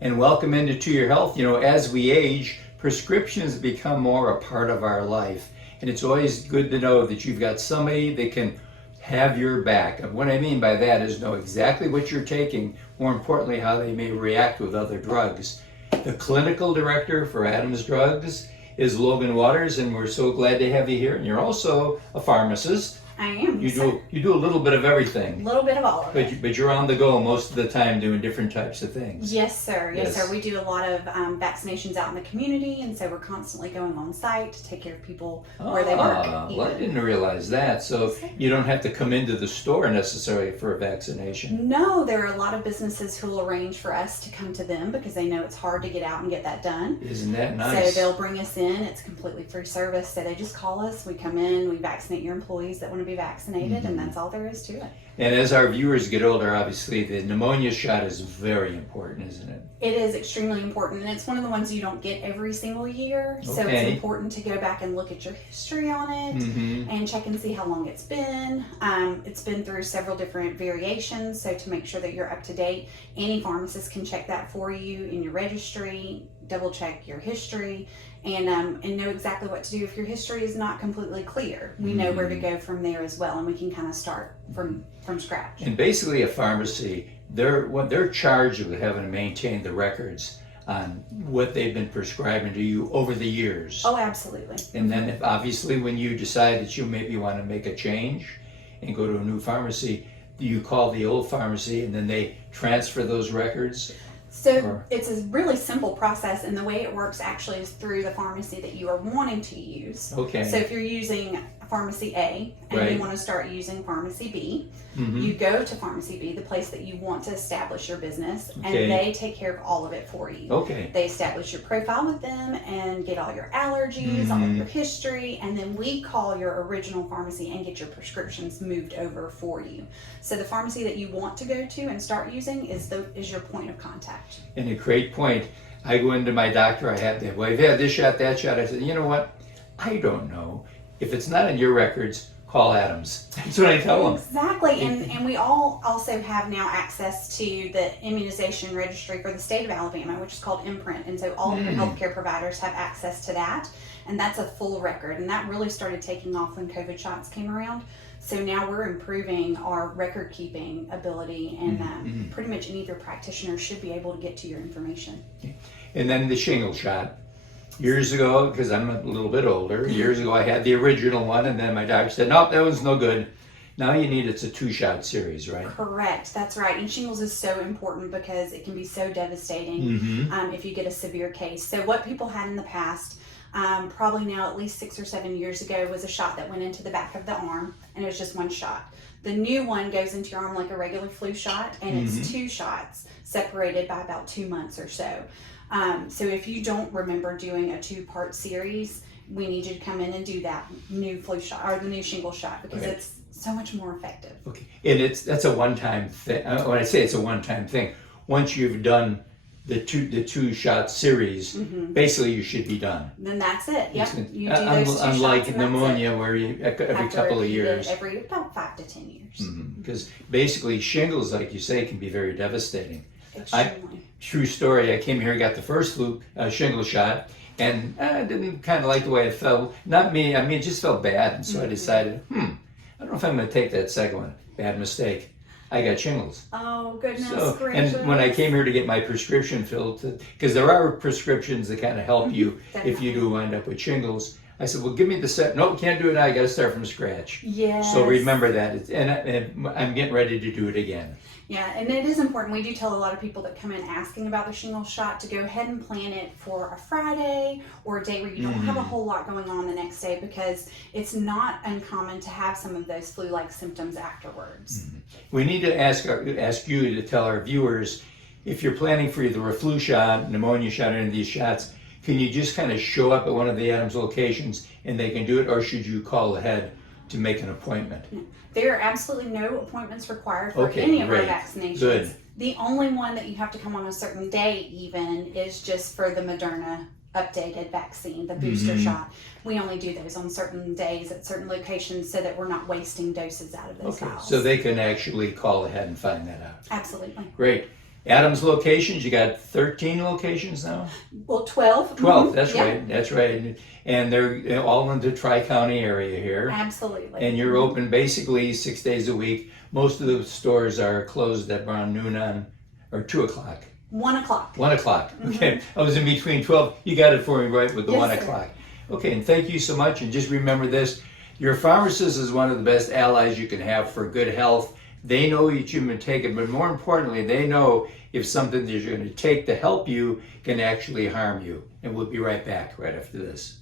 And welcome into To Your Health. You know, as we age, prescriptions become more a part of our life. And it's always good to know that you've got somebody that can have your back. And what I mean by that is know exactly what you're taking, more importantly, how they may react with other drugs. The clinical director for Adams Drugs is Logan Waters, and we're so glad to have you here. And you're also a pharmacist. I am. You do a little bit of everything. A little bit of all of it. But you're on the go most of the time doing different types of things. Yes, sir. Yes, sir. We do a lot of vaccinations out in the community, and so we're constantly going on site to take care of people where they work. Well, I didn't realize that. So you don't have to come into the store necessarily for a vaccination. No, there are a lot of businesses who will arrange for us to come to them because they know it's hard to get out and get that done. Isn't that nice? So they'll bring us in. It's completely free service. So they just call us. We come in. We vaccinate your employees that want to be vaccinated, and that's all there is to it. And as our viewers get older, obviously, the pneumonia shot is very important, isn't it? It is extremely important, and it's one of the ones you don't get every single year. So it's important to go back and look at your history on it and check and see how long it's been. It's been through several different variations, so to make sure that you're up to date, any pharmacist can check that for you in your registry, double check your history, and know exactly what to do if your history is not completely clear. We know where to go from there as well, and we can kind of start from scratch. And basically, a pharmacy, they're charged with having to maintain the records on what they've been prescribing to you over the years. Oh, absolutely. And then, obviously, when you decide that you maybe want to make a change and go to a new pharmacy, you call the old pharmacy, and then they transfer those records. So it's a really simple process, and the way it works actually is through the pharmacy that you are wanting to use. Okay. So if you're using Pharmacy A and you want to start using Pharmacy B, you go to Pharmacy B, the place that you want to establish your business, and they take care of all of it for you. Okay. They establish your profile with them and get all your allergies, all of your history, and then we call your original pharmacy and get your prescriptions moved over for you. So the pharmacy that you want to go to and start using is your point of contact. And a great point. I go into my doctor, I've had this shot, that shot. I said, you know what? I don't know. If it's not in your records, call Adams. That's what I tell them. Exactly. And we all also have now access to the immunization registry for the state of Alabama, which is called Imprint. And so all of your healthcare providers have access to that. And that's a full record. And that really started taking off when COVID shots came around. So now we're improving our record keeping ability, and pretty much any of your practitioners should be able to get to your information. And then the shingle shot. Years ago, because I'm a little bit older, years ago I had the original one, and then my doctor said, nope, that one's no good. Now it's a 2-shot series, right? Correct, that's right. And shingles is so important because it can be so devastating if you get a severe case. So what people had in the past, probably now at least 6 or 7 years ago, was a shot that went into the back of the arm, and it was just one shot. The new one goes into your arm like a regular flu shot, and it's 2 shots separated by about 2 months or so. So if you don't remember doing a 2-part series, we need you to come in and do that new flu shot or the new shingle shot because it's so much more effective. Okay, and that's a one-time thing. When I say it's a one-time thing, once you've done the 2-shot series, basically you should be done. Then that's it. Yep. You do those 2 unlike shots, pneumonia, where you every couple of years. Every about 5 to 10 years. Because basically shingles, like you say, can be very devastating. Extremely. True story. I came here, got the first shingle shot, and I didn't kind of like the way it felt. Not me. I mean, it just felt bad, and so I decided, I don't know if I'm going to take that second one. Bad mistake. I got shingles. Oh, goodness gracious. And when I came here to get my prescription filled, because there are prescriptions that kind of help you if you do wind up with shingles. I said, well, give me the set. Nope, can't do it now. I got to start from scratch. Yes. So remember that. And I'm getting ready to do it again. Yeah, and it is important. We do tell a lot of people that come in asking about the shingle shot to go ahead and plan it for a Friday or a day where you don't have a whole lot going on the next day, because it's not uncommon to have some of those flu-like symptoms afterwards. We need to ask you to tell our viewers, if you're planning for either a flu shot, pneumonia shot, or any of these shots, can you just kind of show up at one of the Adams locations and they can do it, or should you call ahead to make an appointment? There are absolutely no appointments required for any of our vaccinations. Good. The only one that you have to come on a certain day even is just for the Moderna updated vaccine, the booster shot. We only do those on certain days at certain locations so that we're not wasting doses out of those vials. So they can actually call ahead and find that out. Absolutely. Great. Adams locations, you got 13 locations now? Well, 12. 12, that's Yeah. right, that's right. And they're all in the Tri-County area here. Absolutely. And you're open basically 6 days a week. Most of the stores are closed at around noon on, or 2 o'clock. 1 o'clock. 1 o'clock, okay. I was in between 12. You got it for me right with the Yes, 1 sir. o'clock. Okay, and thank you so much. And just remember this, your pharmacist is one of the best allies you can have for good health. They know that you've been taking, but more importantly, they know if something that you're going to take to help you can actually harm you. And we'll be right back right after this.